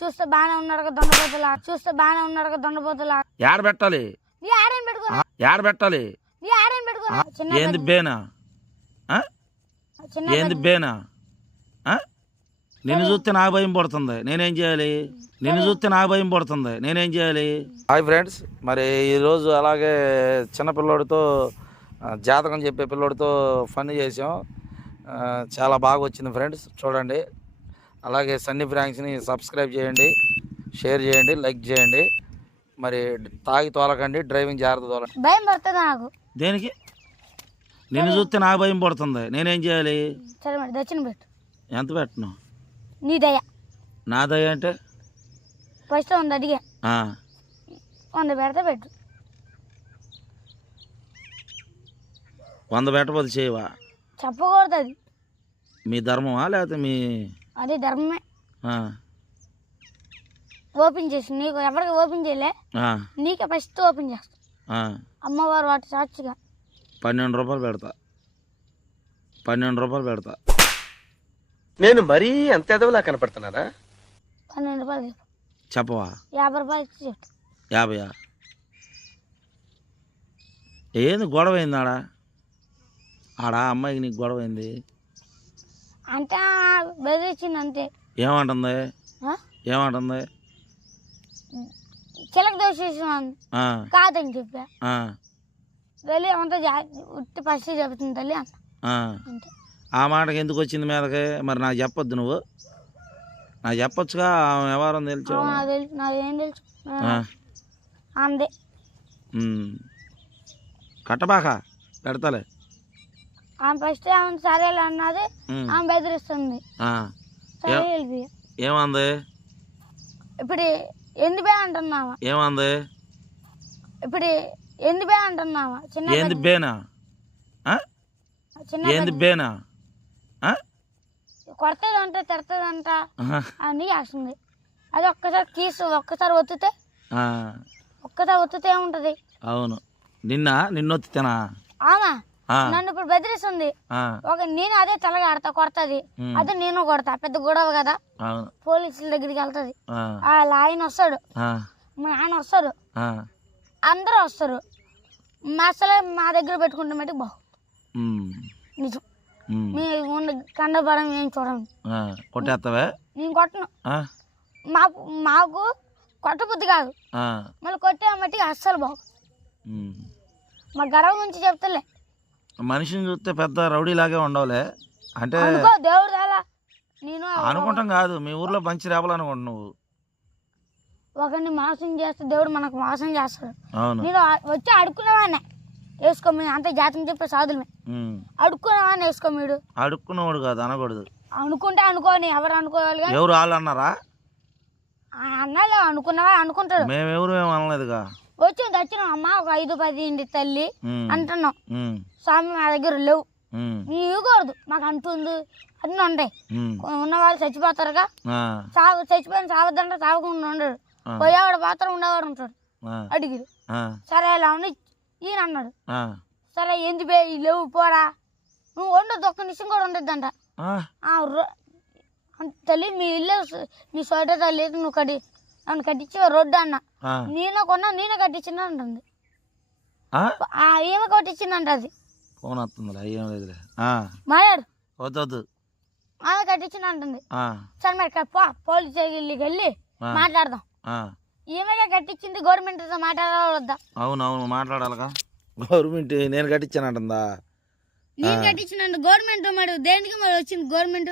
చూస్తే బాగానే ఉన్నాడు దొండపోతులా చూస్తే బాగానే ఉన్నాడు కదా దొండపోతులా ఏడ పెట్టాలి? నీ ఆడేం పెట్టాలి? నీ ఆడేం ఏంది బేనా? ఆ? చిన్న ఏంది బేనా? ఆ? నిన్ను చూస్తే నాకు భయం పడుతుంది. నేనేం చేయాలి? నిన్ను చూస్తే నాకు భయం పడుతుంది. నేనేం చేయాలి? హాయ్ ఫ్రెండ్స్ మరి ఈరోజు అలాగే చిన్న పిల్లోడితో ఆ, జాతకం చెప్పే పిల్లోడితో ఫన్ చేసాం. ఆ, చాలా బాగా వచ్చింది ఫ్రెండ్స్ చూడండి. అలాగే సన్నీ ఫ్రాంక్స్ని సబ్స్క్రైబ్ చేయండి షేర్ చేయండి లైక్ చేయండి. మరి తాగి తోలకండి డ్రైవింగ్ జాగ్రత్త తోలండి భయం పడుతుంది నాకు. దేనికి? నిన్ను చూస్తే నాకు భయం పడుతుంది. నేనేం చేయాలి? సరే మరి దక్షిణ పెట్టు. ఎంత పెట్టను? నీ దయ. నా దయ అంటే? ఫస్ట్ వంద అడిగా. ఆ, వంద పెడితే పెట్టు. వంద పెట్టబోదు చేయవా? చెప్పకూడదు అది. మీ ధర్మమా లేకపోతే మీ అది ధర్మమే. ఆ, ఓపెన్ చేసి నీకు ఎవరికి ఓపెన్ చేయలే? ఆ, నీకే ఫస్ట్ ఓపెన్ చేస్తా. ఆ. అమ్మవారు వాటి సాక్షిగా. పన్నెండు రూపాయలు పెడతా. పన్నెండు రూపాయలు పెడతా. నేను మరీ అంత ఎదవలా కనపడుతున్నారా పన్నెండు రూపాయలు చెప్పు. చెప్పవా? యాభై రూపాయలు ఇచ్చి చెప్తా యాభైయా? ఏంది గొడవ అయింది ఆడ ఆడ అమ్మాయికి నీకు గొడవ అయింది? అంటే బెదిరించింది అంతే. ఏమంటుంది? ఏమంటుంది? చిలక దోషేసాను ఆ, కాదని చెప్పా. వెళ్ళి అంతా ఉట్టి ఫస్ట్ చెబుతుంది తల్లి అంత. ఆ. మాటకి ఎందుకు వచ్చింది మీదకి? మరి నాకు చెప్పొద్దు నువ్వు. నాకు చెప్పొచ్చుగా వ్యవహారం తెలుసు నాకు తెలుసు నాకేం తెలుసు. ఆ, అందే. కట్టబాక. పెడతాలే. ఆమె ఫస్ట్ ఆమె సరేలే అన్నది ఆమె బెదిరిస్తుంది. సరే ఏమంది? ఇప్పుడు ఎందు బే అంటున్నావా? ఏమంది? ఇప్పుడు ఎందు బే అంటున్నావా? చిన్న ఏంది బేనా? చిన్న ఏంది బేనా? కొడతదంట తిడతదంట. అని చేస్తుంది. అది ఒక్కసారి తీసు ఒక్కసారి ఒత్తితే ఒక్కసారి ఒత్తితే ఏముంటది? అవును. నిన్న నిన్నొత్తితేనా? ఆ, నన్ను ఇప్పుడు బెదిరిస్తుంది. ఒక నేను అదే తలగా ఆడతా కొడతది. అదే నేను కొడతా పెద్ద గొడవ కదా. పోలీసుల దగ్గరికి వెళ్తది. ఆ, వాళ్ళ ఆయన వస్తాడు. మా నాన్న వస్తాడు. ఆ, అందరూ వస్తారు. మా అసలే మా దగ్గర పెట్టుకుంటే మటుకు బాగు నిజం. మీ కండపడం ఏం చూడండి కొట్టేస్తావే నేను కొట్టను. ఆ, మా మాకు కొట్టబుద్ధి కాదు. మళ్ళీ కొట్టే మట్టికి అస్సలు బాగు. మా గడవ గురించి చెప్తలే. మనిషిని చూస్తే పెద్ద రౌడీలాగే ఉండవులే. అంటే అనుకో దేవుడు నేను అనుకుంటాం కాదు మీ ఊర్లో మంచి రేపలనుకుంటు నువ్వు. ఒకరిని మోసం చేస్తే దేవుడు మనకు మోసం చేస్తాడు. అవును. నేను వచ్చి అడుక్కునేవాడినే. వేసుకోమి అంత జాతకం చెప్పే సాధులమే. అడుక్కునేవాడిని వేసుకో మీరు. అడుక్కున్నవాడు కాదు అనకూడదు. అనుకుంటే అనుకోని ఎవరు అనుకోవాలి ఎవరు వాళ్ళు అన్నారా? ఆ అన్నాళ్ళు అనుకున్నవా అనుకుంటాడు. మేమెవరు ఏం అనలేదుగా. వచ్చి వచ్చిన. అమ్మ ఒక ఐదు పది ఇంటి తల్లి అంటున్నాం. స్వామి మా దగ్గర లేవు. ఇవ్వకూడదు. మాకు అంటుంది అన్నీ ఉంటాయి ఉన్నవాళ్ళు చచ్చిపోతారుగా. సాగు చచ్చిపోయిన సావద్దంటే సాగకుండా ఉండడు. పోయేవాడు మాత్రం ఉండేవాడు ఉంటాడు. అడిగిరు. సరే ఇలా ఉండి ఈయన అన్నాడు. సరే ఎందు లేవు పోరా. నువ్వు ఉండదు ఒక్క నిమిషం కూడా ఉండొద్దంట. తల్లి మీ ఇల్లు స- నీ సొంత తల్లి నువ్వు కట్టి నన్ను కట్టించి రోడ్డు అన్న. నేనే కొన్నా నేనే కట్టించిన అంటుంది. ఏమి కట్టించిందంట అది. ఫోన్ వస్తుందిలే ఏం లేదులే. మాయాడు. వద్దు ఆమె కట్టించిన అంటుంది. సరే మరి పో పోలీస్ స్టేషన్కి వెళ్ళి మాట్లాడదాం. ఈమెగా కట్టించింది గవర్నమెంట్తో మాట్లాడాలి వద్దా అవును అవును మాట్లాడాలిగా. గవర్నమెంట్ నేను కట్టించానంటుందా? నేను కట్టించిన గవర్నమెంట్ మరి దేనికి మరి వచ్చింది గవర్నమెంట్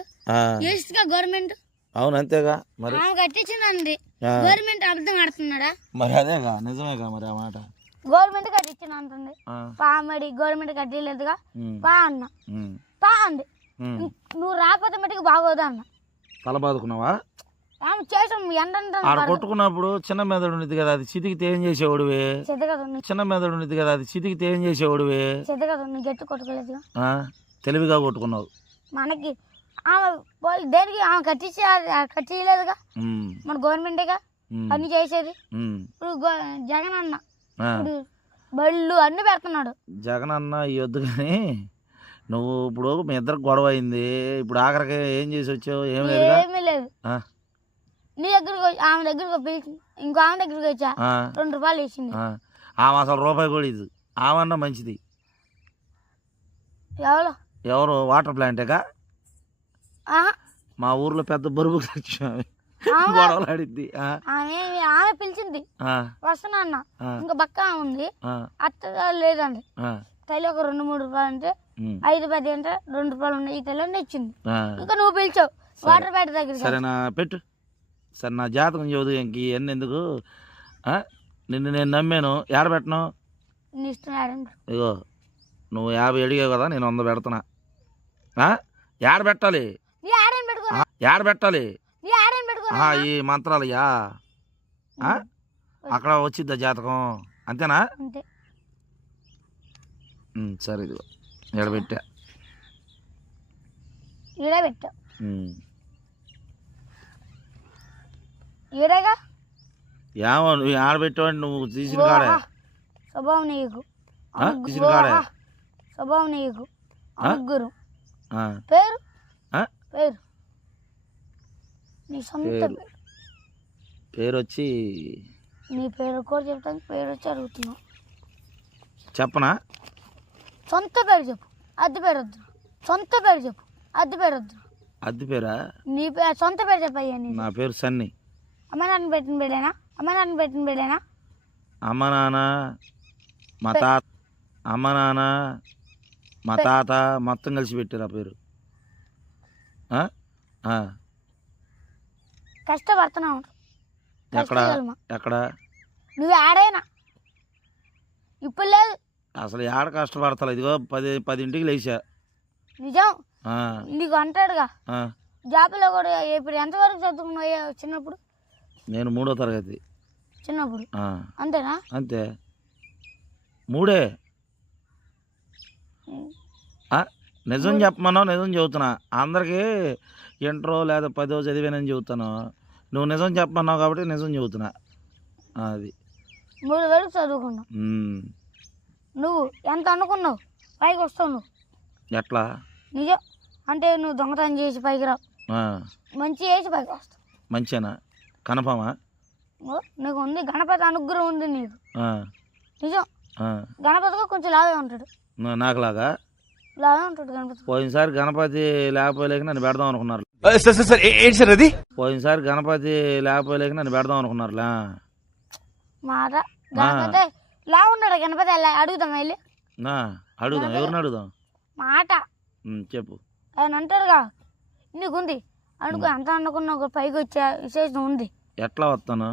గవర్నమెంట్ అవును అంతేగా. మరి? కట్టించిందండి. గవర్నమెంట్ అబద్ధం ఆడుతున్నాడా? మరి అదేగా నిజమేగా మరి ఆ మాట? గవర్నమెంట్ కట్టించిన అంటుంది పా మరి గవర్నమెంట్ కట్టలేదుగా? పా అన్న. పా అంది. నువ్వు రాకపోతే మటుకు బాగోదు అన్న. తల బాదుకున్నావా? ఆమె చేసాం ఎండంటే ఆడ కొట్టుకున్నప్పుడు చిన్న మెదడు ఉన్నది కదా అది చితికి ఏం చేసేవాడివి? చిన్న మెదడు ఉన్నది కదా అది చితికి ఏం చేసేవాడివి? చెదగదు నువ్వు గట్టి కొట్టుకోలేదుగా. ఆ? తెలివిగా కొట్టుకున్నావు. మనకి ఆమె పోలీ దేనికి ఆమె కట్టించి కట్టించలేదుగా మన గవర్నమెంటేగా? అన్ని చేసేది? ఇప్పుడు జగన్ అన్న. ఇప్పుడు బళ్ళు అన్ని పెడుతున్నాడు. జగన్ అన్న ఈ వద్దు కానీ నువ్వు ఇప్పుడు మీ ఇద్దరికి గొడవ అయింది. ఇప్పుడు ఆఖరికి ఏం చేసి వచ్చావు? ఏం లేదుగా? ఏమీ లేదు. నీ దగ్గరికి ఆమె దగ్గరికి పిలిచి ఇంకో ఆమె దగ్గరికి వచ్చా? రెండు రూపాయలు ఇచ్చింది ఆ. ఆమె అసలు రూపాయి కూడా ఇది ఆమన్నా మంచిది. ఎవరు? ఎవరు? వాటర్ ప్లాంటేగా? మా ఊర్లో పెద్ద బరువు ఆమె గొడవలు ఆడిద్ది ఆమె పిలిచింది. వస్తున్నా అన్న ఇంకా బక్క ఉంది. అత్త లేదండి. తల్లి ఒక రెండు మూడు రూపాయలు అంటే ఐదు పది అంటే రెండు రూపాయలు ఉన్నాయి. ఈ తల్లి ఇచ్చింది. ఇంకా నువ్వు పిలిచావు. వాటర్ బ్యాట్ దగ్గర సరే నా పెట్టు. సరే నా జాతకం చదువు ఇంక ఇవన్నీ ఎందుకు? నిన్ను నేను నమ్మాను. ఏడ పెట్టను? ఇగో నువ్వు యాభై అడిగావు కదా నేను వంద పెడుతున్నా? ఏడ పెట్టాలి నీ ఆడని పెట్టుకో ఆ, ఏడ పెట్టాలి? ఈ మంత్రాలయ్యా? అక్కడ వచ్చిద్దా జాతకం? అంతేనా? సరే ఇదిగో పెట్టావు ఉమ్. ఈడేగా? ఏమో నువ్వు ఆడ పెట్టావంటే నువ్వు తీసిన కాడే? స్వభావం నీకు? తీసిన కాడే? స్వభావం నీకు? ముగ్గురు పేరు? పేరు? నీ సొంత పేరు. వచ్చి నీ పేరు కూడా చెప్తాను పేరు వచ్చి అడుగుతున్నావు చెప్పనా? సొంత పేరు చెప్పు. అద్దె పేరు వద్దు. సొంత పేరు చెప్పు. అద్దె పేరు వద్దు. అద్దె పేరా? నీ పేరు సొంత పేరు చెప్పయ్యా నీ నా పేరు సన్ని. అమ్మ నాన్న పెట్టిన బిడ్డేనా? అమ్మ నాన్న పెట్టిన బిడ్డేనా? అమ్మ నాన్న మా తాత అమ్మ నాన్న మా తాత మొత్తం కలిసి పెట్టారు ఆ పేరు. కష్టపడుతున్నావు. ఎక్కడ? కష్టగలమా ఎక్కడ? నువ్వు ఆడేనా? ఇప్పుడు లేదు. అసలు ఏడ కష్టపడతా ఇదిగో పది పదింటికి లేచా. నిజం? ఆ, నీకు అంటాడుగా. ఆ. జాబులో కూడా ఇప్పుడు ఎంతవరకు చదువుకున్నాయో చిన్నప్పుడు? నేను మూడో తరగతి. చిన్నప్పుడు? ఆ, అంతేనా? అంతే. మూడే. ఆ, నిజం చెప్పమన్నావు నిజం చెబుతున్నా. అందరికీ ఇంటరో లేదా పదో చదివానని చెబుతాను నువ్వు నిజం చెప్పమన్నావు కాబట్టి నిజం చెబుతున్నా. అది. మూడు వరకు చదువుకున్నావు ఉమ్. నువ్వు ఎంత అనుకున్నావు? పైకి వస్తావు నువ్వు. ఎట్లా? నిజం. అంటే నువ్వు దొంగతనం చేసి పైకి రావు మంచి చేసి పైకి వస్తావు మంచేనా? కన్ఫామా? ఓ, నీకు ఉంది గణపతి అనుగ్రహం ఉంది నీకు. నిజం. గణపతిగా కొంచెం లావే ఉంటాడు. నాకులాగా లావే ఉంటాడు గణపతి. పోయినసారి గణపతి లేకపోలేక నన్ను పెడదాం అనుకున్నారు. సార్ సార్ సార్ ఏంటి సార్ అది? పోయినసారి గణపతి లేకపోలేక నన్ను పెడదాం అనుకున్నారులా. మాట గణపతి లా ఉన్నాడు గణపతి? ఎలా అడుగుదాం వెళ్ళి. నా అడుగుదాం ఎవరిని అడుగుదాం? మాట. ఉమ్, చెప్పు. ఆయన అంటాడుగా నీకుంది. అనుకో అంత అనుకున్న ఒక పైకి వచ్చే విశేషం ఉంది. ఎట్లా వస్తాను?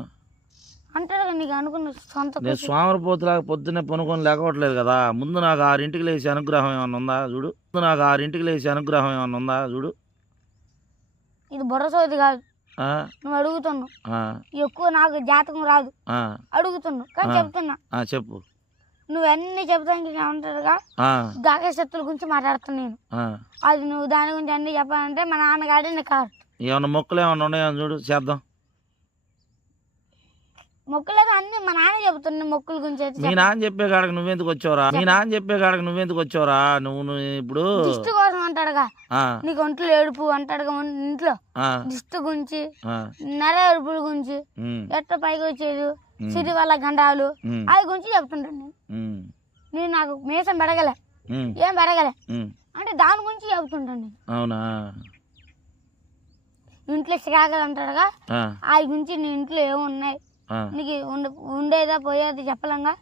అంటాడుగా నీకు అనుకున్న సొంత నేను స్వామిపోతులాగా పొద్దున్నే పనుకొని లేకపోవట్లేదు కదా ముందు నాకు ఆరింటికి లేచి అనుగ్రహం ఏమన్నా ఉందా చూడు? ముందు నాకు ఆరింటికి లేచి అనుగ్రహం ఏమన్నా ఉందా చూడు? ఇది సోది కాదు. ఆ, నువ్వు అడుగుతున్నావు. ఆ, ఎక్కువ నాకు జాతకం రాదు. ఆ, అడుగుతున్నావు. కానీ ఆ. చెప్తున్నా. ఆ, చెప్పు. నువ్వు అన్ని చెప్తానికి ఉంటాడుగా ఆ, గాకే శక్తుల గురించి మాట్లాడుతాను నేను. ఆ. అది నువ్వు దాని గురించి అన్ని చెప్పాలంటే మా నాన్నగాడి నీకు కాదు ఏమన్నా మొక్కలు ఏమన్నా ఉన్నాయో చూడు? చేద్దాం. మొక్కులేదు అన్ని మా నాన్న చెబుతున్నా మొక్కుల గురించి మీ. నాన్న చెప్పే కాడకు నువ్వెందుకు వచ్చావురా? మీ నాన్న చెప్పే కాడకు నువ్వెందుకు వచ్చావురా? నువ్వు నువ్వు ఇప్పుడు దిష్టి కోసం అంటాడుగా. నీకు ఒంట్లో ఏడుపు అంటాడుగా ఇంట్లో. దిష్టి గురించి నర ఏడుపుల గురించి ఎట్ట పైకి వచ్చేది? సిరి వల్ల గండాలు అవి గురించి చెప్తుంటాను నేను. నేను నాకు మీసం పెరగలే. ఏం పెరగలే. అంటే దాని గురించి చెబుతుంటాను నేను. అవునా? ఇంట్లో చిరాకులు అంటాడుగా ఆ, గురించి నీ ఇంట్లో ఏమున్నాయి? నీకు ఉండ ఉండేదా పోయేది చెప్పలంగా?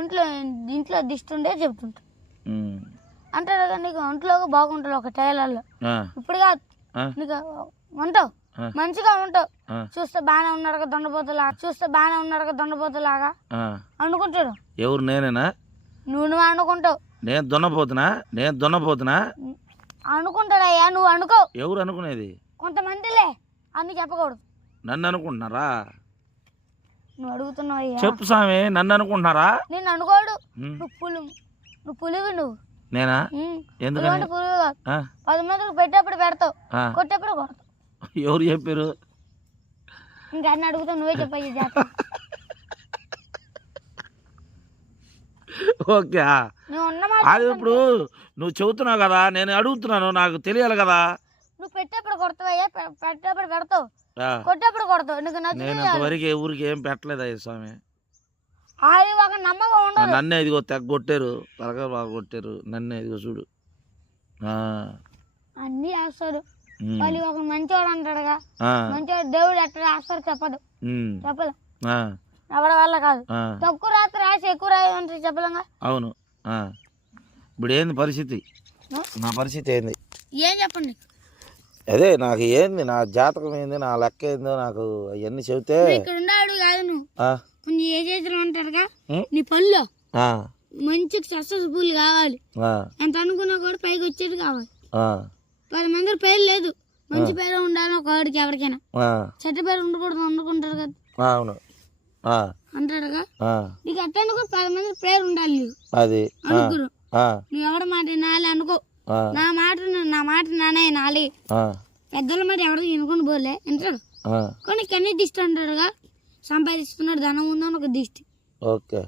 ఇంట్లో ఇంట్లో దిష్టి ఉండేది చెప్తుంటా ఉమ్, అంటాడుగా నీకు ఒంట్లో బాగుంటుంది ఒక టైలర్లో. ఇప్పుడు కాదు. నీకు ఉంటావు. మంచిగా ఉంటావు. చూస్తే బాగానే ఉన్నాడు దొండపోతులాగా చూస్తే బాగానే ఉన్నాడు దొండపోతులాగా. ఆ. అనుకుంటాడు. ఎవరు నేనేనా? నువ్వు అనుకుంటావు. నేను దున్నపోతున్నా నేను దున్నపోతున్నా అనుకుంటాడయ్యా నువ్వు అనుకో. ఎవరు అనుకునేది? కొంతమందిలే. అన్ని చెప్పకూడదు. నన్ను అనుకుంటున్నారా? నువ్వు అడుగుతున్నావు చెప్పు స్వామి నన్ను అనుకుంటున్నారా? నేను అనుకోడు. నువ్వు పులి నువ్వు పులివి నువ్వు. నేనా? పులివంటే పులివి కాదు. పది మందికి పెట్టేప్పుడు పెడతావు. కొట్టేప్పుడు కొడతావు. ఎవరు చెప్పారు? ఇంకా అన్ని అడుగుతావు నువ్వే చెప్పయ్యి జాతర ఓకే అది ఇప్పుడు నువ్వు చెబుతున్నావు కదా నేను అడుగుతున్నాను నాకు తెలియాలి కదా. నువ్వు పెట్టేప్పుడు కొడతావయ్యా పెట్టేప్పుడు పెడతావు. కొట్టేప్పుడు కొడతావు. నీకు నేను ఇంతవరకు ఏ ఊరికి ఏం పెట్టలేదు అయ్య స్వామి. అది ఒక నమ్మకం ఉండదు. నన్నే ఇదిగో తెగ కొట్టారు. తలగా బాగా కొట్టారు. నన్నే ఇదిగో చూడు. అన్ని చేస్తాడు ఉమ్, వాళ్ళు ఒక మంచోడు అంటాడుగా. ఆ, మంచోడు దేవుడు ఎట్లా రాస్తాడు చెప్పదు. ఉమ్, చెప్పదు ఎవరి వల్ల కాదు. తక్కువ రాత్రి రాసి ఎక్కువ రాయి అంటే చెప్పలేంగా. అవును. ఇప్పుడు ఏంది పరిస్థితి? నా పరిస్థితి ఏంది? ఏం చెప్పండి? అదే నాకు ఏంది నా జాతకం ఏంది నా లెక్క ఏందో నాకు అవన్నీ చెబితే ఇక్కడ ఉన్నాడు కాదు నువ్వు. ఆ, కొంచెం ఏ చేతులు ఉంటారుగా? ఉం? నీ పళ్ళు ఆ, మంచి సక్సెస్ఫుల్ కావాలి. ఆ, ఎంత అనుకున్నా కూడా పైకి వచ్చేది కావాలి. ఆ, పది మంది పేరు లేదు. మంచి పేరు ఉండాలి ఒక వాడికి ఎవరికైనా. ఆ, చెడ్డ పేరు ఉండకూడదు అనుకుంటారు కదా. ఆ, అవును. ఆ, అంటారుగా? ఆ, నీకు అట్ట అనుకో పది మంది పేరు ఉండాలి నీకు. అది. ఆ, అనుకురు. ఆ, నువ్వు ఎవడ మాట వినాలి అనుకో. నా మాట నా మాట నానే వినాలి ఆ, పెద్దల మాట ఎవరికి వినుకొని పోలే వింటారు? ఆ, కొన్ని కన్నీ దిష్టి అంటారుగా సంపాదిస్తున్నాడు ధనం ఉందని ఒక దిష్టి. ఓకే.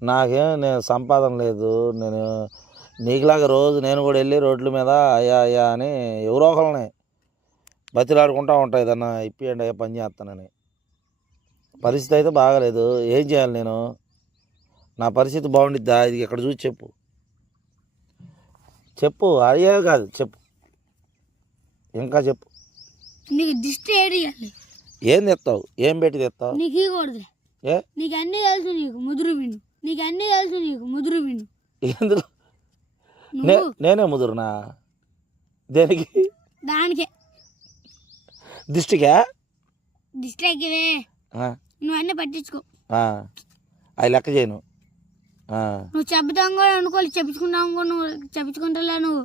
నాకేం నేను సంపాదన లేదు నేను నీకులాగా రోజు నేను కూడా వెళ్ళి రోడ్ల మీద అయ్యా అయ్యా అని ఎవరో ఒకరిని బతిలాడుకుంటా ఉంటాయి ఏదన్నా ఇప్పియండి అయ్యా పని చేస్తానని. పరిస్థితి అయితే బాగాలేదు. ఏం చేయాలి నేను? నా పరిస్థితి బాగుండిద్దా? ఇది ఇక్కడ చూసి చెప్పు. చెప్పు అయ్యే కాదు చెప్పు. ఇంకా చెప్పు. నీకు దిష్టి ఏడియాలి ఏం తెస్తావు? ఏం పెట్టి తెస్తావు? నీకు ఇవ్వకూడదు ఏ? నీకు అన్నీ తెలుసు నీకు ముదురు విను నీకు అన్నీ తెలుసు నీకు ముదురు విను ఎందుకు? నేనే ముదురునా? దేనికి? దానికే. దిష్టికా? దిష్టి నువ్వు అన్నీ పట్టించుకో. ఆ, అవి లెక్క చేయను. నువ్వు చెబుతాం కూడా అనుకోవాలి చెప్పించుకుంటాం కూడా నువ్వు చెప్పించుకుంటలే నువ్వు.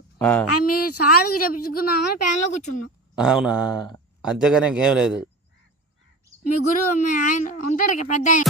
ఆమె సారుకి చెప్పించుకున్నామని ప్యాన్లో కూర్చున్నావు అవునా? అంతేగాని ఇంకేం లేదు. మీ గురువు మీ ఆయన ఉంటాడు పెద్ద ఆయన.